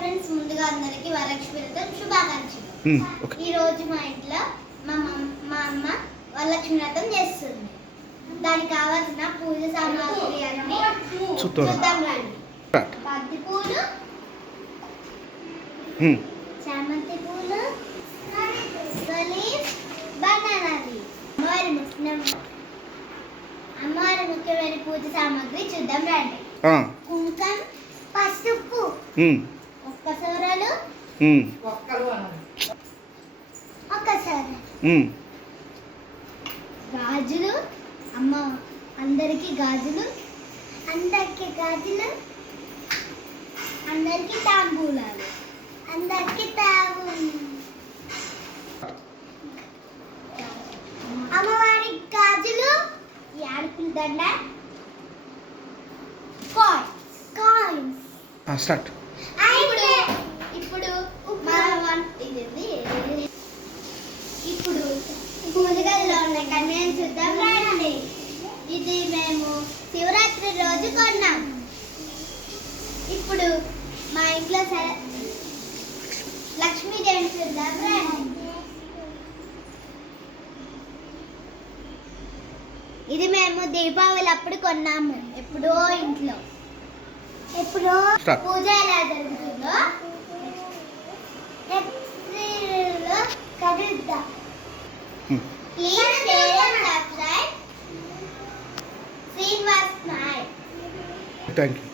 Friends, ముందుగా అందరికి వరలక్ష్మి వ్రతం శుభాకాంక్షలు. ఈ రోజు మా ఇంట్లో మా అమ్మ వరలక్ష్మి వ్రతం చేస్తుంది. దానికి కావాల్సిన పూజ సామాగ్రి అన్ని చూద్దాం రండి. బంతి పూలు, చామంతి పూలు, బనానాది. అమ్మవారి ముఖ్యమైన పూజ సామాగ్రి చూద్దాం రండి. కుంకం, పసుపు, ఒక్కసూరలు, గాజులు, అమ్మ అందరికి గాజులు, అందరికి తాంబూలాలు, అందరికి అమ్మవారి గాజులు, యాడుపుల దండ, స్టార్ట్. ఇప్పుడు పూజగదిలో ఉన్న కన్యను చూద్దాం రండి. ఇది మేము శివరాత్రి రోజు కొన్నాం. ఇప్పుడు మా ఇంట్లో లక్ష్మీదేవిని చూద్దాం రండి. ఇది మేము దీపావళి అప్పుడు కొన్నాము. ఎప్పుడో ఇంట్లో పూజ ఎలా జరుగుతుందో కలుద్దాం. Please share and subscribe. Srinivas Nayak. Thank you.